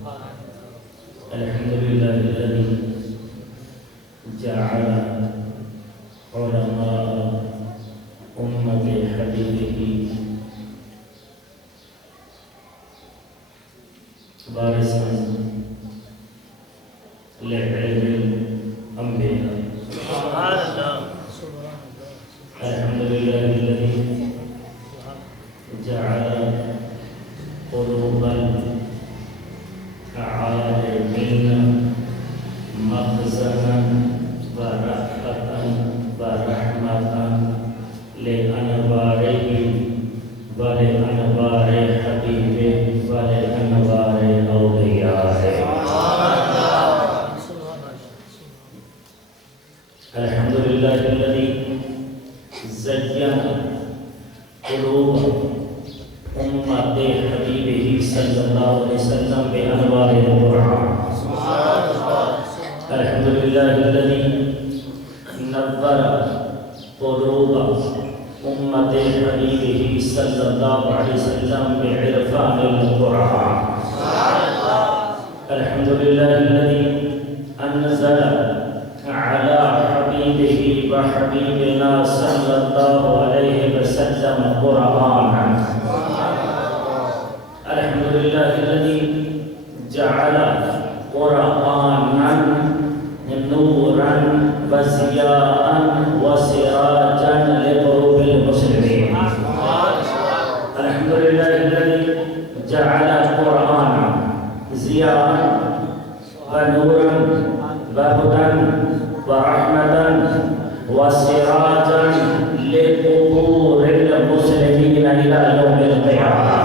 الحمد لله الذي جعل علماء أمة حبيبه وارثا لعلم الأنبياء. سبحان الله. الحمد لله الذي جعل قلوب العالمين مخزنا ورحمة ورحمة لأنواره ولأنوار حبيبه ولأنوار أوليائه. الحمد لله الذي زين قلوب أمة حبيبه صلى الله عليه وسلم بأنوار القرآن. الحمد لله الذي نور قلوب أمة حبيبه صلى الله عليه وسلم بعرفان القرآن. الحمد لله الذي أنزل على حبيبه وحبيبنا صلى الله عليه وسلم قرآنا. الحمد لله الذي جعل قرآنا نورا وضياء وسراجا لقلوب المسلمين. الحمد لله الذي جعل قرآنا ضياء ونورا وهدى ورحمة وسراجا لقبور المسلمين إلى يوم القيامة.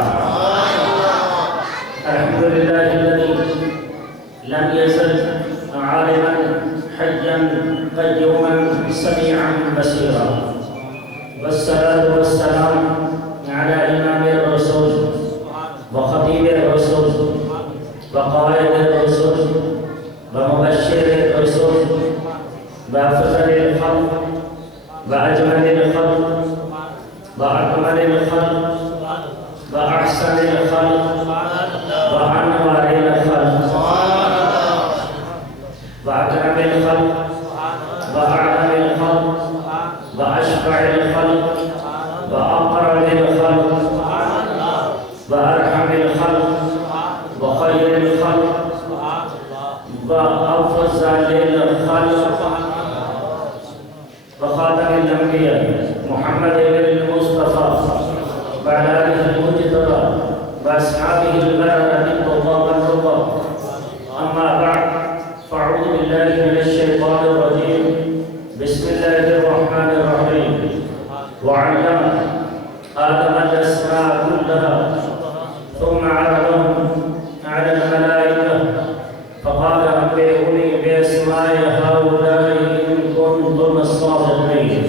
الحمد لله الذي لم يزل عالما حيا قيوما سميعا بصيرا. والصلاة والسلام على إمام الرسول وخطيب الرسول وقائد الرسول ومبشر الرسول وأفضل الخلق وأجمل الخلق وأكمل الخلق وأحسن الخلق وأنوار الخلق وأكرم الخلق وأعلم الخلق وأشفع الخلق وأقرب الخلق وأرحم الخلق وخير الخلق وأفضل الخلق وخاتم الأنبياء محمد بن المصطفى وعلى آله المجتبى وأصحابه البررة الطهار والرضا. أما بعد فأعوذ بالله من الشيطان الرجيم. بسم الله الرحمن الرحيم. وعلم آدم الأسماء كلها ثم عرضهم على الملائكة فقال أنبئوني بأسماء هؤلاء إن كنتم صادقين.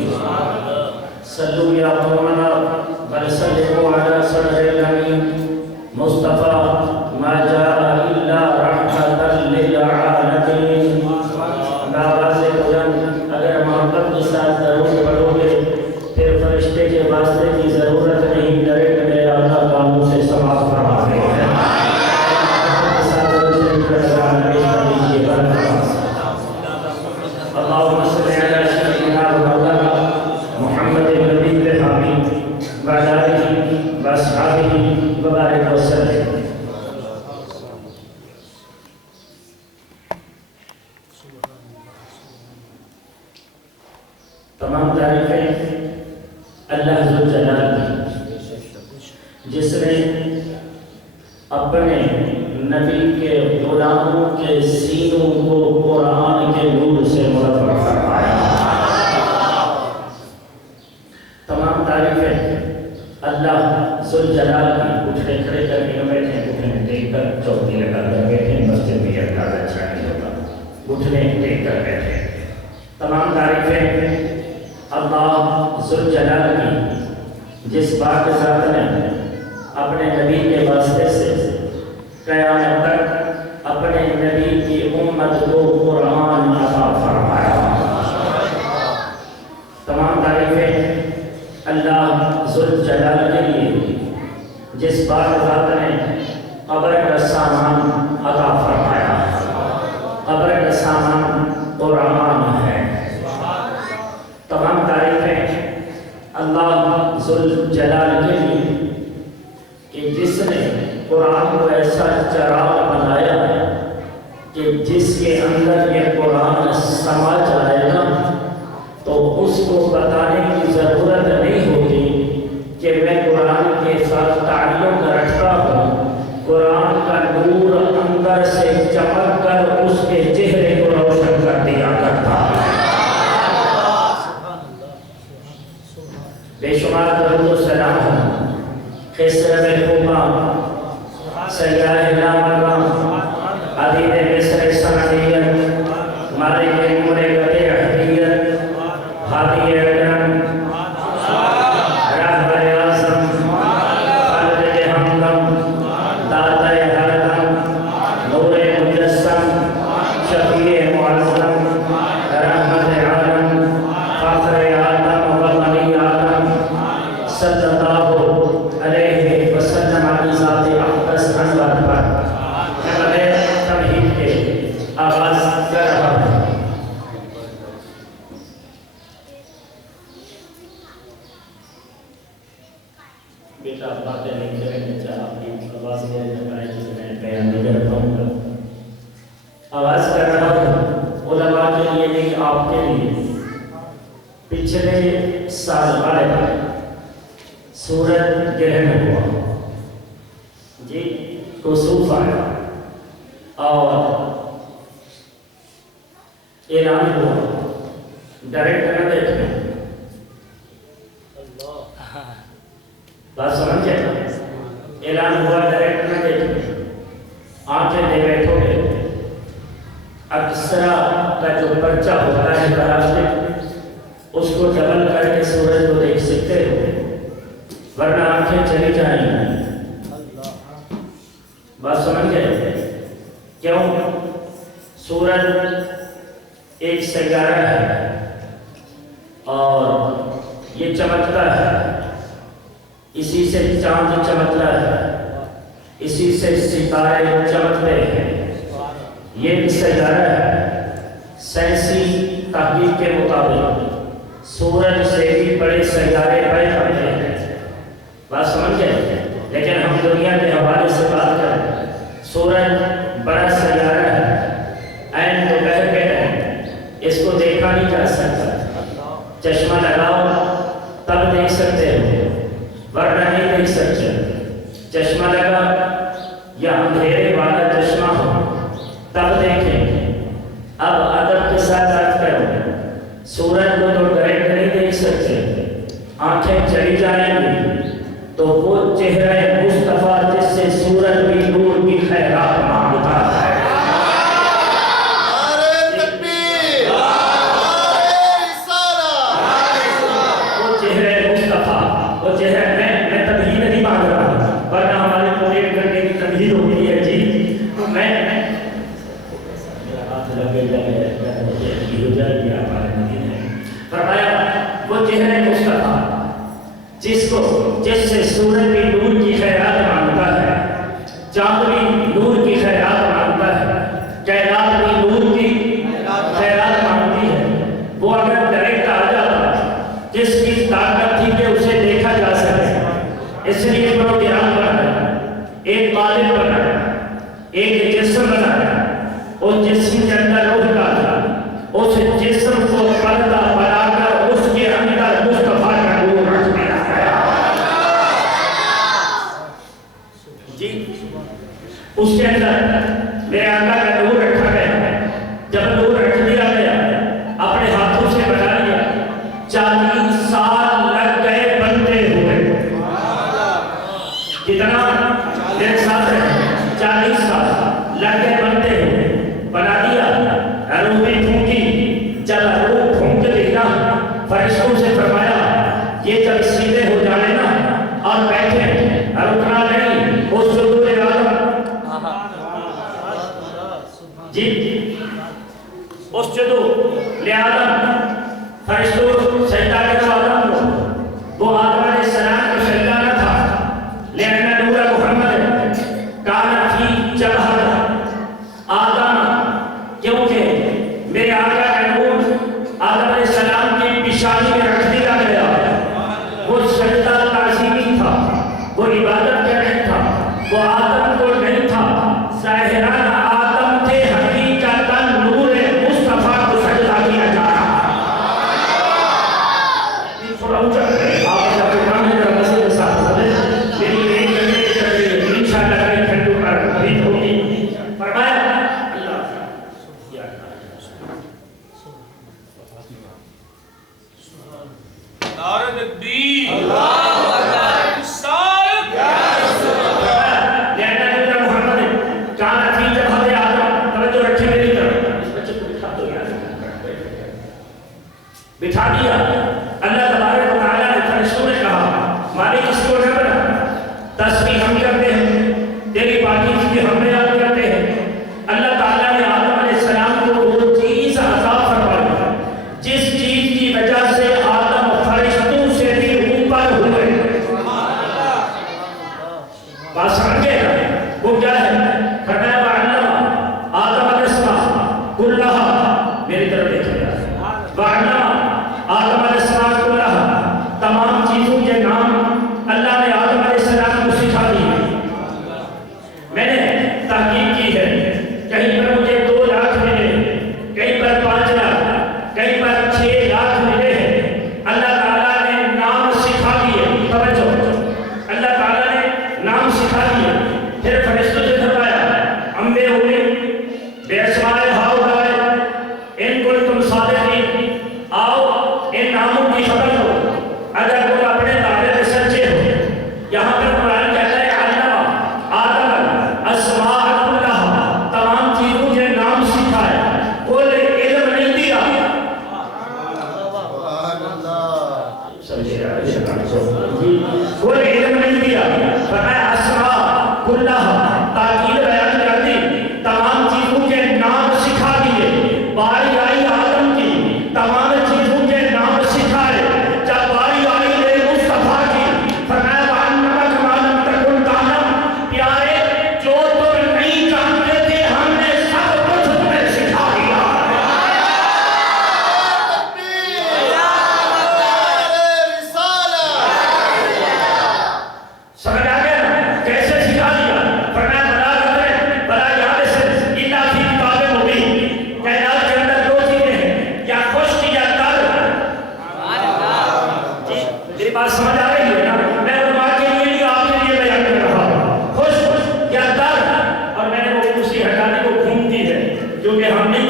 صلوا يا قومنا بل سلموا على صدر الأمين مصطفى ما جاء إلا رحمة للعالمين. ناواز بلند اگر محبت کے ساتھ درود پڑھو گے پھر فرشتے کے واسطے کی ضرورت نہیں. ڈائریکٹ میرے اللہ کانوں سے سماعت فرما رہے ہیں. اللهم صل على سيدنا ومولانا محمد النبي الحميد وعلى آله وأصحابه وبارك وسلم. تمام تعریفیں اللہ ذوالجلال کی جس نے اپنے نبی کے غلاموں کے سینوں کو قرآن کے نور سے منور فرمایا. تمام تعریفیں اللہ ذوالجلال کی. اٹھنے کھڑے کر کے بیٹھے, اٹھنے ٹیک کر چوکی لگا کر بیٹھے. مسجد میں انداز اچھا نہیں ہوتا. اٹھنے ٹیک کر بیٹھے. تمام تعریفیں اللہ ذوالجلال کی جس بات ذات نے اپنے نبی کے واسطے سے قیامت تک اپنے نبی کی امت کو قرآن عطا فرمایا. تمام تعریفیں اللہ ذوالجلال کے لیے جس بات ذات نے قبر کا سامان عطا ایسا چراغ بنایا کہ جس کے اندر یہ قرآن سما جائے گا تو اس کو بتانے کی ضرورت نہیں ہوگی کہ میں قرآن کے ساتھ تعلق رکھتا ہوں. قرآن کا نور اندر سے چمک کر اس کے چہرے کو روشن کر دیا کرتا ہے. بے شمار درود و سلام خسر محبوبہ سیاہ نامہ عدید مصر سعدیت مالک ملک احدیت ہادی اکرم رہبر اعظم خالق ہمدم داتا ہردم نور مجسم شفیع معظم رحمت عالم فخر آدم و غنی آدم صلی اللہ علیہ وسلم علی ذات اقدس انور پر میں بغیر تمہید کے آغاز کر رہا ہوں. بیٹا باتیں نہیں کریں چاہا اپنی آواز میرے لگائے جس میں بیان نہیں کر پاؤں گا. آواز کر رہا ہوں علماء کے لیے نہیں آپ کے لیے. پچھلے سال آئے سورج گرہن ہوا جی کسوف آیا اور اعلان ہوا ڈائریکٹ نہ دیکھیں بات سمجھ جائے اعلان ہوا ڈائریکٹ نہ دیکھیں آنکھیں دے بیٹھو گے. اکسرا کا جو پرچہ ہوتا ہے پلاسٹک اس کو ڈبل کر کے سورج کو دیکھ سکتے ہو ورنہ آنکھیں چلی جائیں گی. بات سمجھ گئے کیوں؟ سورج ایک سیارہ ہے اور یہ چمکتا ہے, اسی سے چاند چمکتا ہے, اسی سے ستارے چمکتے ہیں. یہ بھی سیارہ ہے. سائنسی تحقیق کے مطابق سورج سے بھی بڑے سیارے بڑے ہوتے ہیں. بات سمجھ گئے لیکن ہم دنیا کے حوالے سے بات کریں. سورج بڑا سیارہ ہے, عین دوپہر کے ہے, اس کو دیکھا نہیں جا سکتا. چشمہ لگاؤ تب دیکھ سکتے ہو ورنہ نہیں دیکھ سکتے. چشمہ لگا یا اندھیرے والا چشمہ ہو تب دیکھیں. اب ادب کے ساتھ بات کریں. سورج کو تو ڈائریکٹ نہیں دیکھ سکتے, آنکھیں چلی جائیں گی تو وہ چہرہ مصطفیٰ جس سے سورج بھی نور کی خیرات مانگتا ہے. وہ چہرہ مصطفیٰ, وہ چہرہ میں تمہید نہیں مانگ رہا ورنہ ہمارے پورے کرنے کی تمہید ہوتی ہے. جی میں میرا ہاتھ لگے جائے ہمارے مدینے میں فرمایا وہ چہرہ مصطفیٰ جس سے سورج بھی نور کی خیرات مانگتا ہے, چاند بھی نور کی خیرات مانگتا ہے, کائنات بھی نور کی خیرات مانگتی ہے. وہ اگر ڈائریکٹ آ جاتا جس کی طاقت تھی کہ اسے دیکھا جا سکے, اس لیے پروگرام بنا, ایک مالک بنا, ایک جسم بنا, اس جسم کے اندر روح ڈالا, اس جسم کو پردہ بنا کر اس کے اندر مصطفیٰ کا نور رکھ دیا. اس کے اندر میرے آقا کا نور رکھا گیا. جب نور رکھ دیا گیا اپنے ہاتھوں سے بنا لیا. 40 سال لگ گئے بنتے ہوئے. کتنا میرے ساتھ ہے 40 سال لگ گئے بنتے ہوئے. بنا دیا, روح بھی پھونکی, چل روح پھونک دینا. فرشتوں سے فرمایا یہ جب سیدھے ہو جائے نا اور بیٹھے رکنا نہیں, وہ سجود اعظم جی اس جدو لہذا فرشتوں سجدہ کرو آدم کو. وہ آدم علیہ السلام کو سجدہ نہ تھا لیکن نور محمد کانا فی جبہت آدم, کیونکہ میرے آقا کا نور آدم علیہ السلام کی پیشانی میں رکھ دیا گیا. وہ سجدہ تعظیمی تھا, وہ عبادت کا نہیں تھا, وہ آدم کو نہیں تھا,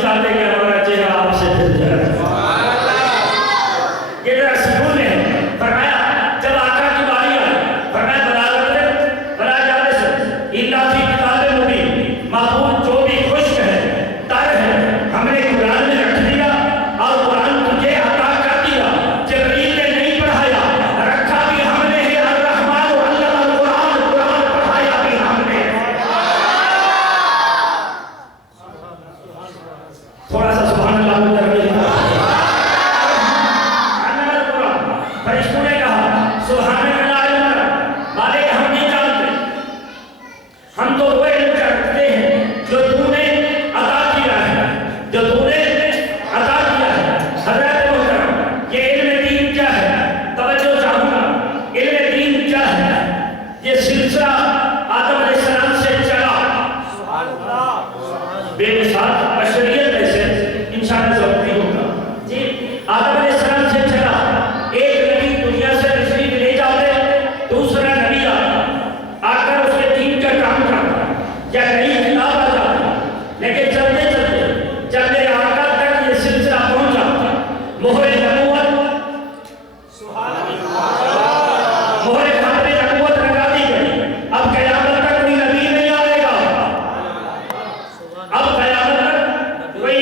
چاہتے کہ ہمارا چہرہ آپ سے پھر جائے. یہ ذرا سکون ہے. فرمایا جب آقا کی باری آئی فرمایا بلا جالس الا فی کتاب مبین، محفوظ جو بھی خشک ہے تر ہے ہم نے قرآن میں رکھ دیا اور قرآن تجھے عطا کر دیا. جبریل نے نہیں پڑھایا، رکھا بھی ہم نے ہے. الرحمن علم القرآن، قرآن پڑھایا بھی ہم نے. تھوڑا سا سبحان اللہ کو درمیان فرشتوں نے کہا سبحان اللہ علم، مالک ہم نہیں جانتے، ہم تو وہ علم رکھتے ہیں جو تو نے عطا کیا ہے، جو تو نے عطا کیا ہے. حضرت محترم یہ علم دین کیا ہے؟ توجہ چاہوں گا. علم دین کیا ہے؟ یہ سلسلہ آدم علیہ السلام سے چلا بے مثال بشریت ایسے انشاءاللہ ضرور نہیں ہوگا. جی آدم علیہ السلام سے چلا. ایک نبی دنیا سے تشریف لے جاتے، دوسرا نبی آ کر اس کے دین کا کام کرتا یا نئی کتاب آ جاتی. لیکن چلتے چلتے جب میرے آقا تک یہ سلسلہ پہنچا، مہر نبوت مہر ختم نبوت لگا دی گئی. اب قیامت تک کوئی نبی نہیں آئے گا. اب قیامت تک کوئی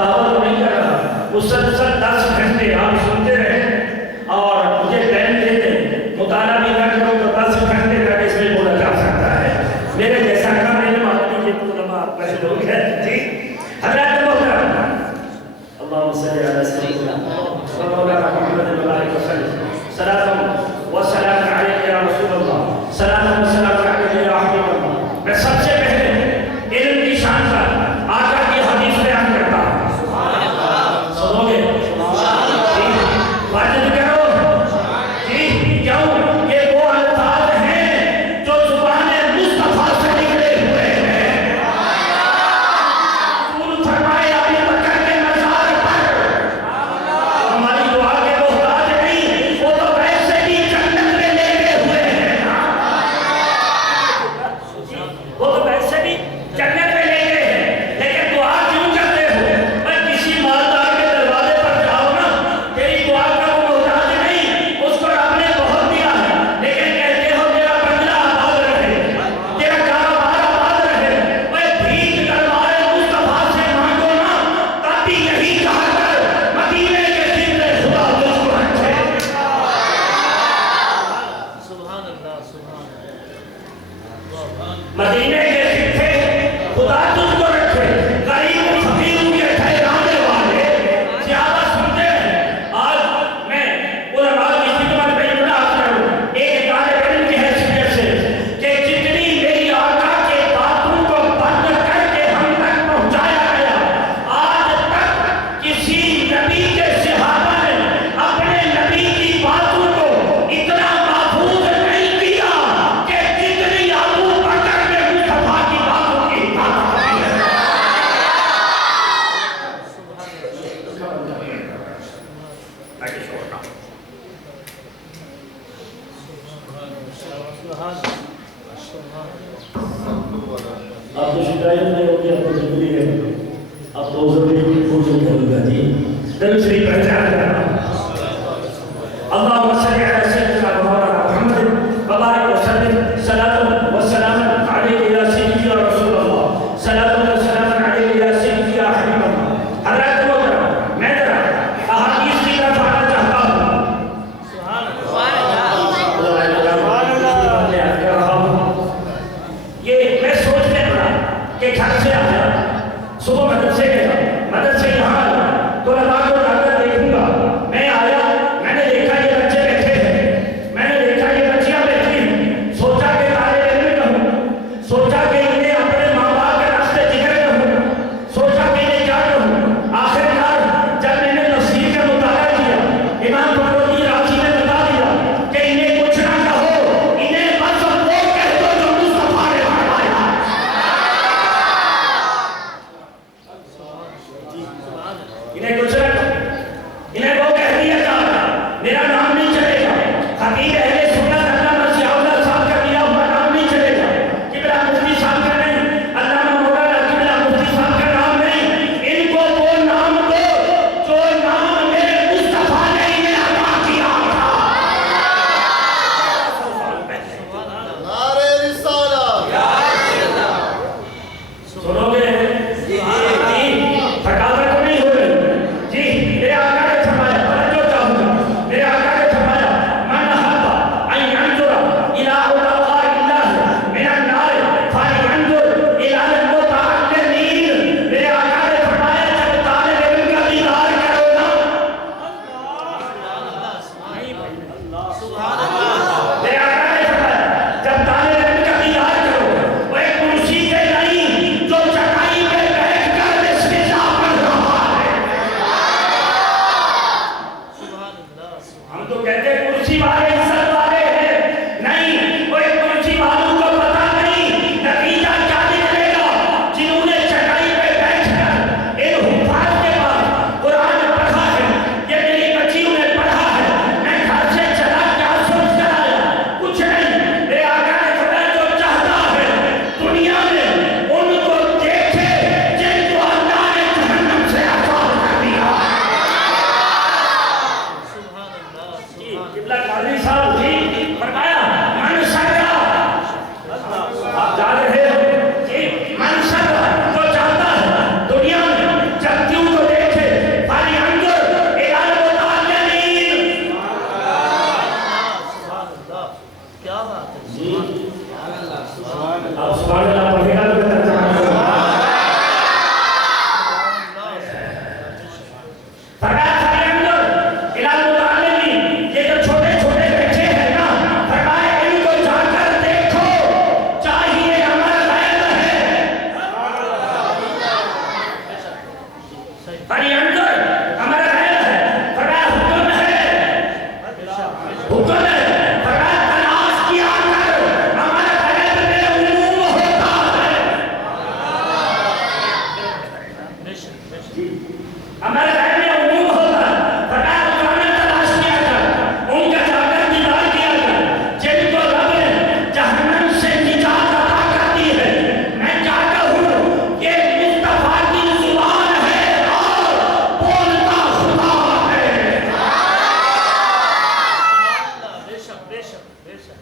دعوت نہیں کر رہا، مسلسل 10 گھنٹے آپ سنتے رہیں اور مجھے ٹائم دے دیں، مطالعہ بھی کر لو تو 10 گھنٹے تک اس میں بولا جا سکتا ہے۔ میرے جیسا کام میرے مانگی کے علماء پہلے لوگ ہیں جی۔ حضرات محترم، اللہم صلی علی سیدنا مولانا محمد وعلیہ وسلم، صلاۃ و سلام علیک یا رسول اللہ، صلاۃ و سلام علیک یا حبیب اللہ۔ میں سب سے پہلے علم کی شان پر آقا کی حدیث بیان کرتا ہوں، سنو گے؟ واجب کرو جی، کیوں؟ یہ وہ الفاظ ہیں جو زبان مصطفیٰ سے نکلے ہوئے ہیں۔ رسول فرمائے ابھی بکر کے مزار پر ہماری دعا کے محتاج نہیں، وہ تو ویسے بھی جنت میں لے گئے ہوئے ہیں، وہ تو ویسے بھی جنت میں لے گئے ہیں، لیکن دعا کیوں کرتے ہو؟ میں کسی مالدار کے دروازے پر جاؤ نا، تیری دعا کا وہ محتاج نہیں، اس کو رب نے بہت دیا ہے، لیکن کہتے ہو تیرا بنگلہ آباد رہے، تیرا کاروبار آباد رہے، میں بھیک دربار مصطفیٰ سے مانگو نا، تب بھی یہی کہا کر مدینے کے سینے خدا تجھ کو رکھے۔ مدینے کے سینے خدا تجھ کو رکھے، غریب و فقیروں کے ٹھہرانے والے زیادہ سنتے ہیں۔ آج میں علماء کی خدمت میں اطلاع کروں ایک طالب علم کی حیثیت سے کہ جتنی میری آقا کے باتوں کو بند کر کے ہم تک پہنچایا گیا، آج تک کسی نبی کے صحابہ نے اپنے نبی کی باتوں کو اتنا محفوظ نہیں کیا کہ جتنی ابو بکر نے مصطفیٰ کی باتوں کی حفاظت کی ہے۔ آپ تو شکایت نہیں ہوگی، آپ کو ضروری ہے، آپ تو ضروری پوچھو کروں گا جی۔ دل شریف پہچان کرنا، اللہم صلی علی سیدنا مولانا محمد وبارک وسلم، صلاۃ و سلام علیک یا سیدی یا رسول اللہ، صلاۃ و سلام علیک یا سیدی یا حبیب اللہ۔ حضرات محترم، میں ذرا احادیث کی طرف آنا چاہتا ہوں۔ یہ میں سوچنے پڑا کہ گھر سے آیا، صبح مدرسے گیا، مدرسے یہاں آیا تو علماء کو جا کر دیکھوں گا۔ میں آیا، میں نے دیکھا یہ بچے بیٹھے ہیں، میں نے دیکھا یہ بچیاں بیٹھی ہیں، سوچا کہ طالب علم کہوں، سوچا کہ انہیں اپنے ماں باپ کے راستے ذکر کہوں، سوچا کہ انہیں کیا کہوں۔ آخرکار جب میں نے تفسیر کا مطالعہ کیا، امام فخرالدین رازی نے بتا دیا کہ انہیں کچھ نہ کہو، انہیں بس وہ کہہ دو جو مصطفیٰ نے فرمایا۔ انہیں کچھ نہ کہو، انہیں وہ کہہ دیا جائے، میرا نام نہیں چلے گا، خطیب اہل سنت علامہ ضیاء اللہ صاحب کا دیا ہوا نام نہیں چلے گا، قبلہ مفتی صاحب کا نہیں، علامہ مولانا قبلہ مفتی صاحب کا نام نہیں، ان کو وہ نام دو جو نام میرے مصطفیٰ نے انہیں عطا کیا تھا۔ نعرہ رسالت، سنو گے جی، تھکاوٹ نہیں ہو رہی جی۔ میرے آقا نے فرمایا، توجہ چاہوں گا، میرے آقا ہری اندر ہمارا غیب ہے، فرمایا حکم ہے، حکم ہے، فرمایا تلاش کیا کر، ہمارا غیب میں عموم ہوتا ہے، ہمارا غیب میں عموم ہوتا ہے، فرمایا حکم تلاش کیا کر، ان کا جا کر دیدار کیا کر، جن کو رب نے جہنم سے نجات عطا کرتی ہے، میں چاہتا ہوں یہ مصطفیٰ کی زبان ہے اور بولتا خدا ہے۔ بے شک بے شک بے شک،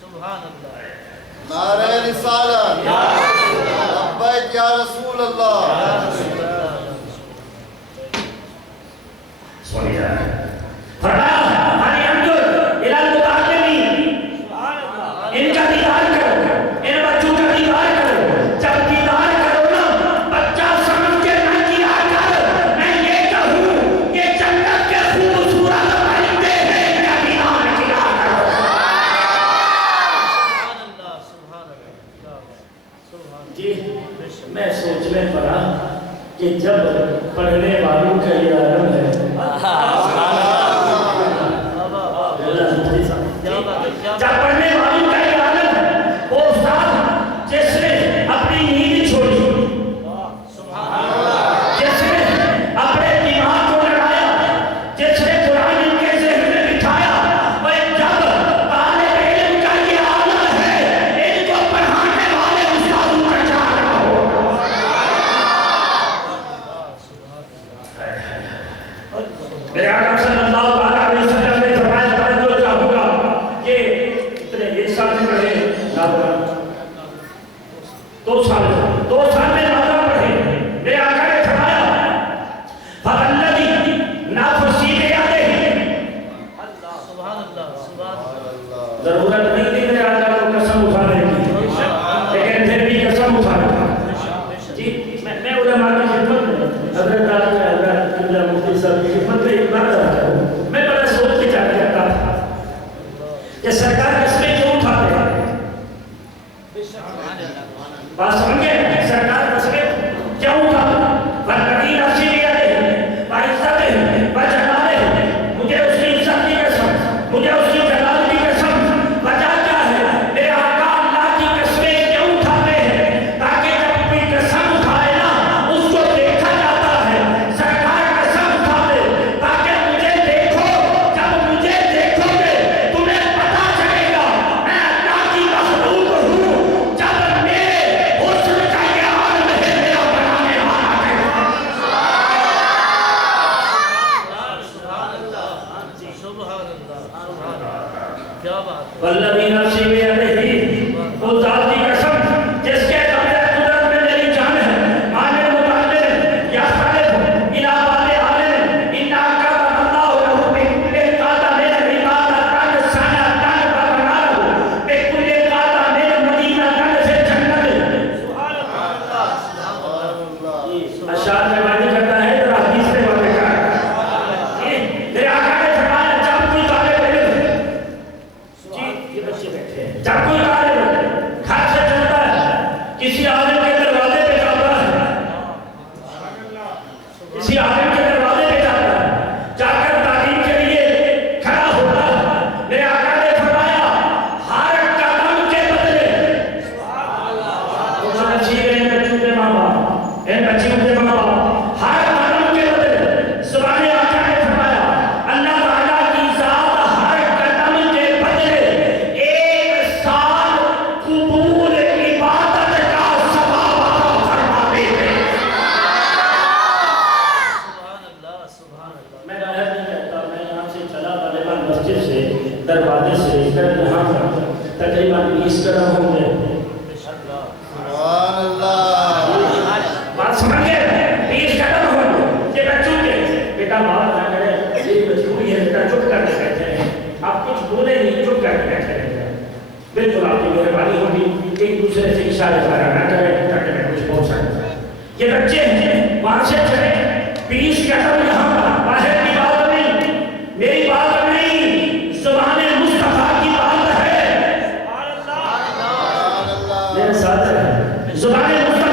سبحان اللہ، نعرہ رسالت، لبیک یا رسول اللہ۔ سنیے فرمایا ہری انظر الی المتعلمین، ان کا دیدار کرو، ان بچوں کا دیدار کرو، جب دیدار کرو نا بچہ سمجھ کے نہ کیا کر، میں یہ کہوں کہ جنت کے خوبصورت پرندے ہیں، ان کا دیدار کیا کرو۔ سبحان اللہ، سبحان اللہ، سبحان اللہ، جی میں سوچنے پڑا کہ جب پڑھنے والوں کا یہ عالم ہے، جب پڑھنے والوں کا یہ عالم ہے، وہ استاد جس نے اپنی نیند چھوڑی، جس نے اپنے دماغ کو لڑایا، جس نے قرآن ان کے ذہن میں بٹھایا، وہ جب طالب علم کا یہ عالم ہے، ان کو پڑھانے والے استادوں کا کیا رہا ہوگا۔ میرے آقا صلی اللہ علیہ وسلم نے فرمایا، توجہ چاہوں گا کہ اتنے ایک سال میں پڑھے ناظرہ، 2 سال میں ناظرہ پڑھے، میرے آقا نے فرمایا فَالَّذِي نَفْسِي بِيَدِهِ، سبحان اللہ، سبحان اللہ، ضرورت نہیں تھی میرے آقا کو قسم اٹھانے کی، لیکن پھر بھی قسم اٹھانے کی۔ جی میں علماء کی خدمت میں حضرت حضرت قبلہ مفتی صاحب کی خدمت میں ایک بات رہتا ہوں، میں بڑا سوچ کے جانے کرتا تھا کہ سرکار اس میں کیوں اٹھاتے ہیں؟ بات سمجھے سرکار اس میں کیوں اٹھاتے ہیں؟ وَالَّذِي نَفْسِي بِيَدِهِ وَعِزَّتِهِ وَجَلَالِهِ، مجھے اس کی عزت کی قسم، مجھے اس کی جلال کی قسم، وجہ کیا ہے؟ میرے آقا اللہ کی قسمیں کیوں اٹھاتے ہیں؟ تاکہ جب کوئی قسم اٹھائے نا اس کو دیکھا جاتا ہے، سرکار قسم اٹھاتے تاکہ مجھے دیکھو، جب مجھے دیکھو گے تمہیں پتا چلے گا میں اللہ کی مخلوق ہوں، جب میرے حسن کا یہ عالم ہے، میرا بنانے والا ہے۔ سبحان اللہ، سبحان اللہ، کیا بات ہے، والذی نفسی بیدہ، وہ ذات کی قسم جس کے قبضہ قدرت میں میری جان ہے، مانے متعلق یا خالق الہ والے عالم انا اکرم اللہ لہو بکل قادہ من عبادہ کان سانہ کان بنا لہو بکل قادہ من مدینہ کان سے جنت۔ سبحان اللہ، سبحان اللہ، اشعار میں معنی کرتا ہے ذرا حدیث میں واقع ہے۔ میرے آقا نے فرمایا جب کوئی طالب علم جی یہ بچے بیٹھے ہیں، جب کوئی طالب گھر سے چلتا ہے کسی عالم کے دروازے پہ جاتا ہے، کسی عالم کے دروازے پہ جاتا ہے، جا کر تعلیم کے لیے کھڑا ہوتا ہے، میرے آقا نے فرمایا ہر قدم کے بدلے ان بچوں کے ماں باپ، ان بچوں کے ماں باپ، ہر قدم کے بدلے زبان آقا نے فرمایا اللہ تعالیٰ کی ذات ہر قدم کے بدلے 1 سال قبول عبادت کا ثواب عطا فرماتے ہیں۔ سبحان اللہ، سبحان اللہ، میں ظاہر نہیں کرتا، میں یہاں سے چلا غالباً مسجد سے دروازے سے ادھر یہاں تک تقریباً 20 قدم ہوں گے۔ سبحان اللہ، بات سمجھ گئے؟ 20 قدم ہوں گے، یہ بچوں کے بیٹا بات نہ کرے، یہ مجبوری ہے، بیٹا چپ کر کے بیٹھے ہیں، آپ کچھ بولے نہیں، چپ کر کے بیٹھے ہیں، بالکل آپ کی مہربانی ہوگی ایک دوسرے سے اشارے وغیرہ نہ کریں تاکہ میں کچھ بول سکتا ہوں۔ یہ بچے ہیں وہاں سے چلے 20 قدم یہاں باہر کی بات نہیں، میری بات نہیں، زبان مصطفیٰ کی بات ہے، سبحان اللہ، میرے ساتھ ہے زبان مصطفیٰ